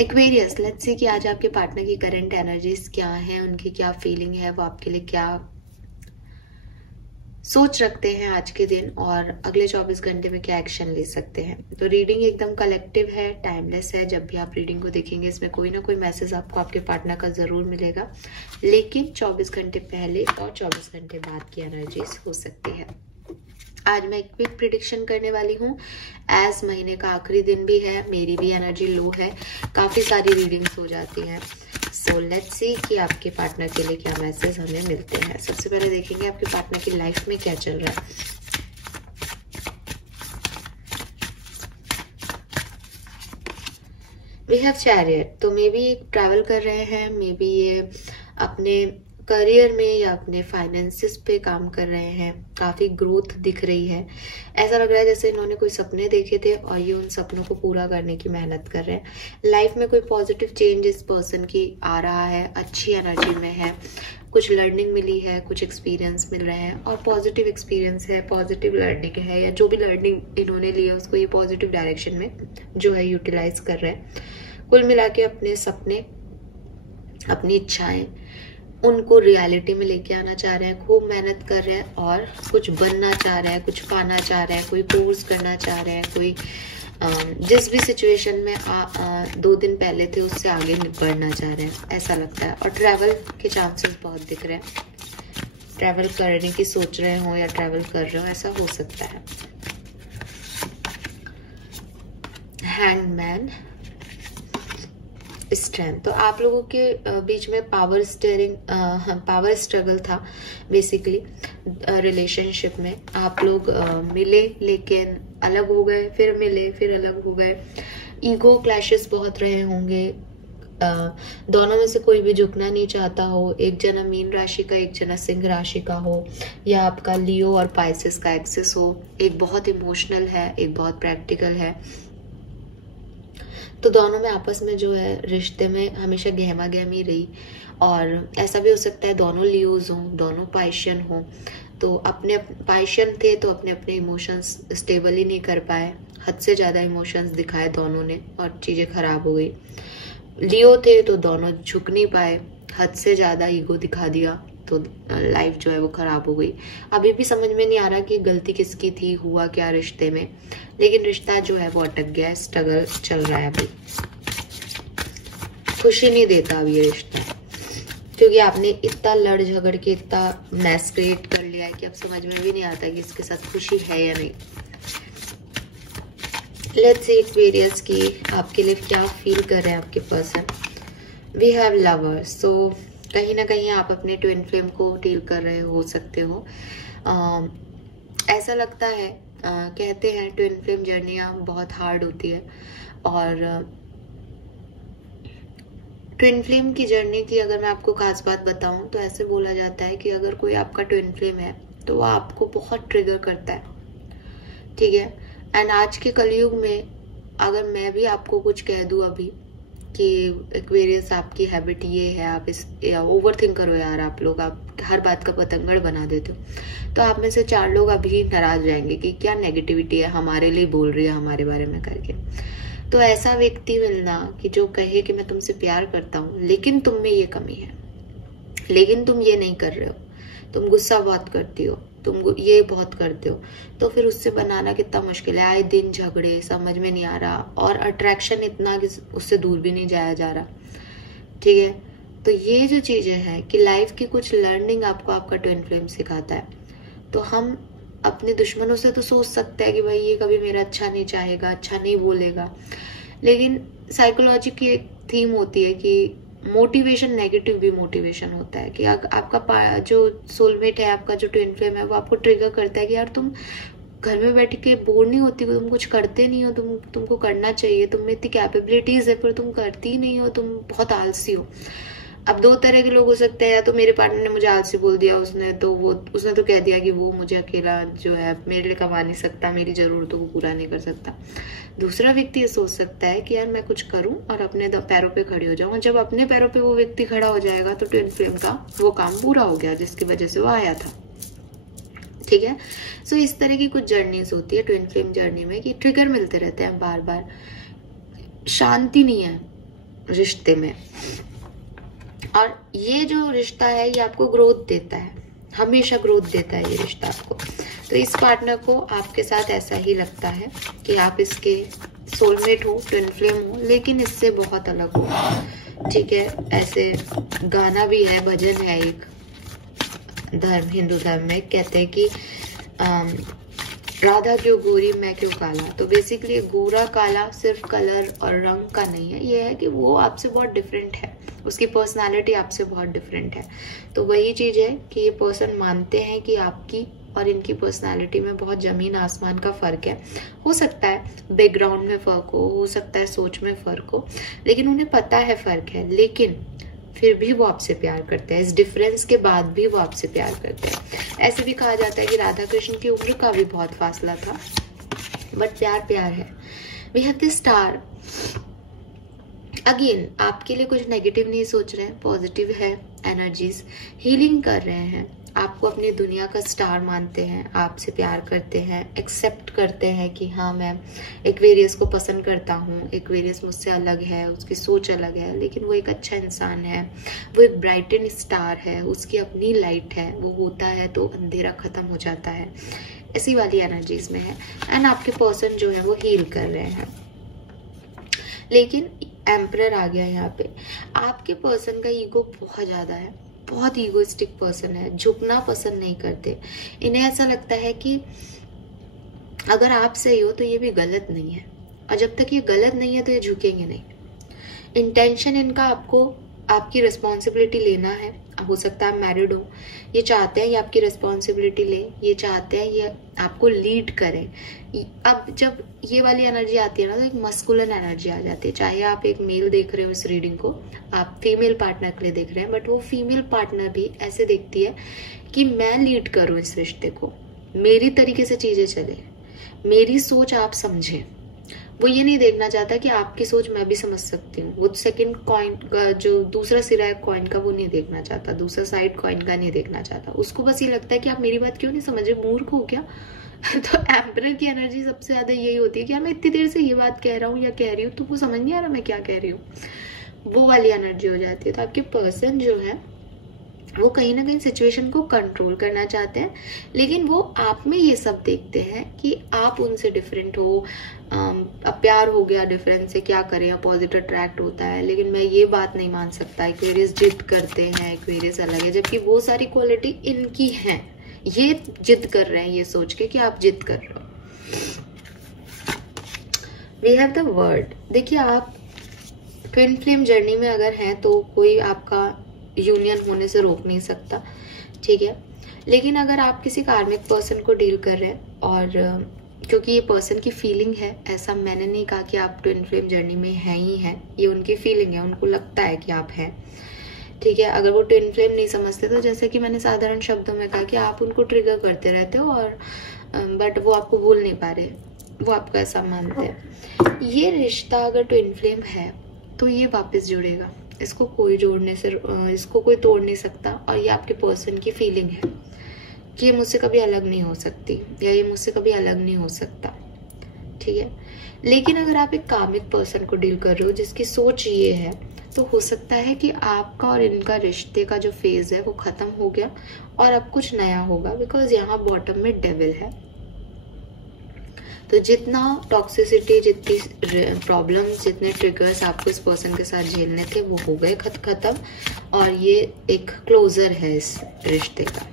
Aquarius, let's say कि आज आपके पार्टनर की करंट एनर्जीज क्या हैं, उनकी क्या फीलिंग है, वो आपके लिए क्या सोच रखते हैं आज के दिन, और अगले 24 घंटे में क्या एक्शन ले सकते हैं। तो रीडिंग एकदम कलेक्टिव है, टाइमलेस है। जब भी आप रीडिंग को देखेंगे इसमें कोई ना कोई मैसेज आपको आपके पार्टनर का जरूर मिलेगा, लेकिन 24 घंटे पहले और 24 घंटे बाद की एनर्जीज हो सकती है। आज मैं एक क्विक प्रिडिक्शन करने वाली हूँ। एज महीने का आखिरी दिन भी है, मेरी भी एनर्जी लो है, काफी सारी रीडिंग्स हो जाती हैं। सो लेट्स सी कि आपके पार्टनर के लिए क्या मैसेज हमें मिलते हैं। सबसे पहले देखेंगे आपके पार्टनर की लाइफ में क्या चल रहा है। वी हैव चैरियट, तो मे बी ट्रैवल कर रहे हैं, मे बी ये अपने करियर में या अपने फाइनेंसिस पे काम कर रहे हैं। काफी ग्रोथ दिख रही है, ऐसा लग रहा है जैसे इन्होंने कोई सपने देखे थे और ये उन सपनों को पूरा करने की मेहनत कर रहे हैं। लाइफ में कोई पॉजिटिव चेंज इस पर्सन की आ रहा है, अच्छी एनर्जी में है, कुछ लर्निंग मिली है, कुछ एक्सपीरियंस मिल रहे हैं और पॉजिटिव एक्सपीरियंस है, पॉजिटिव लर्निंग है, या जो भी लर्निंग इन्होंने ली है उसको ये पॉजिटिव डायरेक्शन में जो है यूटिलाइज कर रहे हैं। कुल मिला के अपने सपने, अपनी इच्छाएं, उनको रियलिटी में लेके आना चाह रहे हैं, खूब मेहनत कर रहे हैं और कुछ बनना चाह रहे हैं, कुछ पाना चाह रहे हैं, कोई कोर्स करना चाह रहे हैं, कोई जिस भी सिचुएशन में 2 दिन पहले थे उससे आगे बढ़ना चाह रहे हैं, ऐसा लगता है। और ट्रैवल के चांसेस बहुत दिख रहे हैं, ट्रैवल करने की सोच रहे हो या ट्रैवल कर रहे हो, ऐसा हो सकता है। हैंगमैन, स्ट्रेंथ, तो आप लोगों के बीच में पावर स्ट्रगल था बेसिकली रिलेशनशिप में। आप लोग मिले लेकिन अलग हो गए, फिर मिले फिर अलग हो गए। ईगो क्लैशेस बहुत रहे होंगे, दोनों में से कोई भी झुकना नहीं चाहता हो। एक जना मीन राशि का, एक जना सिंह राशि का हो, या आपका लियो और पाइसेस का एक्सेस हो। एक बहुत इमोशनल है, एक बहुत प्रैक्टिकल है। तो दोनों में आपस में जो है रिश्ते में हमेशा गहमा गहमी रही। और ऐसा भी हो सकता है दोनों लियोज हों, दोनों पाइशियन हों, तो अपने पाइशियन थे तो अपने अपने इमोशंस स्टेबल ही नहीं कर पाए, हद से ज्यादा इमोशंस दिखाए दोनों ने और चीजें खराब हो गई। लियो थे तो दोनों झुक नहीं पाए, हद से ज्यादा ईगो दिखा दिया तो लाइफ जो है वो खराब हो गई। अभी भी समझ में नहीं आ रहा कि गलती किसकी थी, हुआ क्या रिश्ते में, लेकिन रिश्ता जो है वो अटक गया, स्ट्रगल चल रहा है। अभी खुशी नहीं देता अभी ये रिश्ता, क्योंकि आपने इतना लड़ झगड़ के इतना मैस क्रिएट कर लिया है कि अब समझ में भी नहीं आता कि इसके साथ खुशी है या नहीं। लेट्स सी एक्वेरियस की आपके लिए क्या फील कर रहे हैं आपके पर्सन। वी हैव लवर्स, सो कहीं ना कहीं आप अपने ट्विन फ्लेम को डील कर रहे हो सकते हो। ऐसा लगता है, कहते हैं ट्विन फ्लेम जर्नियाँ बहुत हार्ड होती है, और ट्विन फ्लेम की जर्नी की अगर मैं आपको खास बात बताऊं तो ऐसे बोला जाता है कि अगर कोई आपका ट्विन फ्लेम है तो वो आपको बहुत ट्रिगर करता है, ठीक है। एंड आज के कलयुग में अगर मैं भी आपको कुछ कह दूं अभी कि एक्वेरियस आपकी हैबिट ये है, आप इस ओवर थिंक करो यार, आप लोग आप हर बात का पतंगड़ बना देते हो, तो आप में से 4 लोग अभी नाराज जाएंगे कि क्या नेगेटिविटी है, हमारे लिए बोल रही है हमारे बारे में करके। तो ऐसा व्यक्ति मिलना कि जो कहे कि मैं तुमसे प्यार करता हूँ लेकिन तुम में ये कमी है, लेकिन तुम ये नहीं कर रहे हो, तुम गुस्सा बहुत करती हो, तुम ये बहुत करते हो, तो फिर उससे बनाना कितना मुश्किल है। आए दिन झगड़े, समझ में नहीं आ रहा, और अट्रैक्शन इतना कि उससे दूर भी नहीं जाया जा रहा, ठीक है। तो ये जो चीजें हैं कि लाइफ की कुछ लर्निंग आपको आपका ट्विन फ्लेम सिखाता है। तो हम अपने दुश्मनों से तो सोच सकते हैं कि भाई ये कभी मेरा अच्छा नहीं चाहेगा, अच्छा नहीं बोलेगा, लेकिन साइकोलॉजी की एक थीम होती है कि मोटिवेशन, नेगेटिव भी मोटिवेशन होता है कि आपका जो सोलमेट है, आपका जो ट्विन फ्लेम है, वो आपको ट्रिगर करता है कि यार तुम घर में बैठ के बोर नहीं होती हो, तुम कुछ करते नहीं हो, तुमको करना चाहिए, तुम में इतनी कैपेबिलिटीज है पर तुम करती ही नहीं हो, तुम बहुत आलसी हो। अब 2 तरह के लोग हो सकते हैं, या तो मेरे पार्टनर ने मुझे आलसी बोल दिया, उसने तो कह दिया कि वो मुझे अकेला जो है मेरे लिए कमा नहीं सकता, मेरी जरूरतों को पूरा नहीं कर सकता। दूसरा व्यक्ति ये सोच सकता है कि यार मैं कुछ करूं और अपने पैरों पे खड़ी हो जाऊं। जब अपने पैरों पे वो व्यक्ति खड़ा हो जाएगा तो ट्विन फ्लेम का वो काम पूरा हो गया जिसकी वजह से वो आया था, ठीक है। सो इस तरह की कुछ जर्नीज होती है ट्विन फ्लेम जर्नी में कि ट्रिगर मिलते रहते हैं बार बार, शांति नहीं है, रिश्ते में। और ये जो रिश्ता है ये आपको ग्रोथ देता है, हमेशा ग्रोथ देता है ये रिश्ता आपको। तो इस पार्टनर को आपके साथ ऐसा ही लगता है कि आप इसके सोलमेट हो, ट्विन फ्लेम हो, लेकिन इससे बहुत अलग हो। ठीक है, ऐसे गाना भी है, भजन है एक धर्म, हिंदू धर्म में कहते हैं कि राधा क्यों गोरी मैं क्यों काला। तो बेसिकली गोरा काला सिर्फ कलर और रंग का नहीं है, ये है कि वो आपसे बहुत डिफरेंट है, उसकी पर्सनालिटी आपसे बहुत डिफरेंट है। तो वही चीज है कि ये पर्सन मानते हैं कि आपकी और इनकी पर्सनालिटी में बहुत जमीन आसमान का फर्क है। हो सकता है बैकग्राउंड में फर्क हो सकता है सोच में फर्क हो, लेकिन उन्हें पता है फर्क है, लेकिन फिर भी वो आपसे प्यार करते हैं। इस डिफरेंस के बाद भी वो आपसे प्यार करते हैं। ऐसे भी कहा जाता है कि राधा कृष्ण की उम्र का भी बहुत फासला था, बट प्यार प्यार है। We have this star. Again आपके लिए कुछ नेगेटिव नहीं सोच रहे हैं, पॉजिटिव है एनर्जीज, हीलिंग कर रहे हैं, आपको अपनी दुनिया का स्टार मानते हैं, आपसे प्यार करते हैं, एक्सेप्ट करते हैं कि हाँ मैं एक्वेरियस को पसंद करता हूँ, एक्वेरियस मुझसे अलग है, उसकी सोच अलग है, लेकिन वो एक अच्छा इंसान है, वो एक ब्राइटन स्टार है, उसकी अपनी लाइट है, वो होता है तो अंधेरा खत्म हो जाता है, ऐसी वाली एनर्जीज में है। एंड आपके पर्सन जो है वो हील कर रहे हैं। लेकिन एम्परर आ गया यहाँ पे। आपके पर्सन का ईगो बहुत ज्यादा है, बहुत ईगोइस्टिक पर्सन है, झुकना पसंद नहीं करते। इन्हें ऐसा लगता है कि अगर आप सही हो तो ये भी गलत नहीं है, और जब तक ये गलत नहीं है तो ये झुकेंगे नहीं। इंटेंशन इनका आपको आपकी रिस्पॉन्सिबिलिटी लेना है। हो सकता है आप मैरिड हो, ये चाहते हैं ये आपकी रिस्पॉन्सिबिलिटी ले, ये चाहते हैं ये आपको लीड करें। अब जब ये वाली एनर्जी आती है ना तो एक मस्कुलिन एनर्जी आ जाती है। चाहे आप एक मेल देख रहे हो इस रीडिंग को, आप फीमेल पार्टनर के लिए देख रहे हैं, बट वो फीमेल पार्टनर भी ऐसे देखती है कि मैं लीड करूं इस रिश्ते को, मेरी तरीके से चीजें चले, मेरी सोच आप समझें। वो ये नहीं देखना चाहता कि आपकी सोच मैं भी समझ सकती हूँ। वो सेकंड कॉइन का जो दूसरा सिरा है कॉइन का, वो नहीं देखना चाहता, दूसरा साइड कॉइन का नहीं देखना चाहता। उसको बस ये लगता है कि आप मेरी बात क्यों नहीं समझे, मूर्ख हो क्या। तो एम्परर की एनर्जी सबसे ज्यादा यही होती है कि मैं इतनी देर से ये बात कह रहा हूँ या कह रही हूँ, तो वो समझ नहीं आ रहा मैं क्या कह रही हूँ, वो वाली एनर्जी हो जाती है। तो आपके पर्सन जो है वो कहीं ना कहीं सिचुएशन को कंट्रोल करना चाहते हैं, लेकिन वो आप में ये सब देखते हैं कि आप उनसे डिफरेंट हो। अब प्यार हो गया, डिफरेंस से क्या करें, अपोजिट अट्रैक्ट होता है, लेकिन मैं ये बात नहीं मान सकता। एक्वेरियस जिद करते हैं, एक्वेरियस अलग है, जबकि वो सारी क्वालिटी इनकी हैं। ये जिद कर रहे हैं ये सोच के कि आप जिद कर रहे हो। We have the word. देखिए आप ट्विन फ्लेम जर्नी में अगर हैं तो कोई आपका यूनियन होने से रोक नहीं सकता, ठीक है। लेकिन अगर आप किसी कार्मिक पर्सन को डील कर रहे हैं, और क्योंकि ये पर्सन की फीलिंग है, ऐसा मैंने नहीं कहा कि आप ट्विन फ्लेम जर्नी में हैं ही हैं, ये उनकी फीलिंग है, उनको लगता है कि आप हैं, ठीक है। अगर वो ट्विन फ्लेम नहीं समझते तो जैसे कि मैंने साधारण शब्दों में कहा कि आप उनको ट्रिगर करते रहते हो, और बट वो आपको भूल नहीं पा रहे, वो आपको ऐसा मानते हैं। ये रिश्ता अगर ट्विन फ्लेम है तो ये वापस जुड़ेगा, इसको कोई जोड़ने से इसको कोई तोड़ नहीं सकता। और ये आपके पर्सन की फीलिंग है कि ये मुझसे कभी अलग नहीं हो सकती, या ये मुझसे कभी अलग नहीं हो सकता, ठीक है। लेकिन अगर आप एक कार्मिक पर्सन को डील कर रहे हो जिसकी सोच ये है, तो हो सकता है कि आपका और इनका रिश्ते का जो फेज है वो खत्म हो गया और अब कुछ नया होगा, बिकॉज यहाँ बॉटम में डेविल है। तो जितना टॉक्सिसिटी, जितनी प्रॉब्लम्स, जितने ट्रिगर्स आपको इस पर्सन के साथ झेलने थे वो हो गए खत्म, और ये एक क्लोजर है इस रिश्ते का।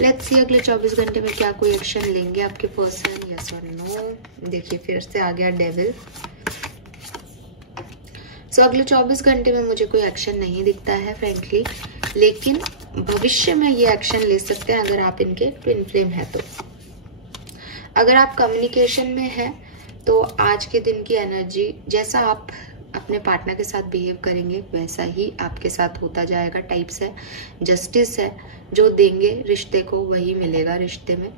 लेट्स सी अगले 24 घंटे में क्या कोई एक्शन लेंगे आपके पर्सन, यस और नो। देखिए फिर से आ गया डेविल। सो अगले 24 घंटे में मुझे कोई एक्शन नहीं दिखता है फ्रेंकली, लेकिन भविष्य में ये एक्शन ले सकते हैं अगर आप इनके ट्विन फ्लेम है तो। अगर आप कम्युनिकेशन में हैं तो आज के दिन की एनर्जी, जैसा आप अपने पार्टनर के साथ बिहेव करेंगे वैसा ही आपके साथ होता जाएगा। टाइप्स है, जस्टिस है, जो देंगे रिश्ते को वही मिलेगा रिश्ते में।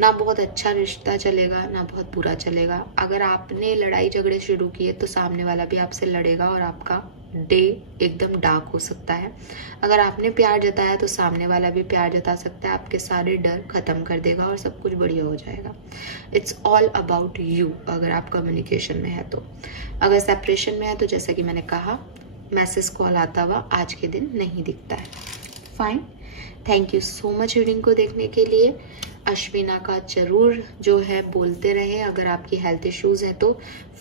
ना बहुत अच्छा रिश्ता चलेगा ना बहुत बुरा चलेगा। अगर आपने लड़ाई झगड़े शुरू किए तो सामने वाला भी आपसे लड़ेगा और आपका डे एकदम डार्क हो सकता है। अगर आपने प्यार जताया तो सामने वाला भी प्यार जता सकता है, आपके सारे डर खत्म कर देगा और सब कुछ बढ़िया हो जाएगा। इट्स ऑल अबाउट यू अगर आप कम्युनिकेशन में है तो। अगर सेपरेशन में है तो जैसा कि मैंने कहा, मैसेज कॉल आता हुआ आज के दिन नहीं दिखता है। Fine, thank you so much reading को देखने के लिए। अश्विना का जरूर जो है बोलते रहे। अगर आपकी हेल्थ इश्यूज है तो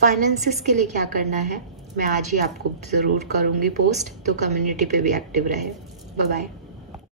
फाइनेंसिस के लिए क्या करना है मैं आज ही आपको जरूर करूंगी पोस्ट, तो कम्युनिटी पे भी एक्टिव रहे। Bye bye.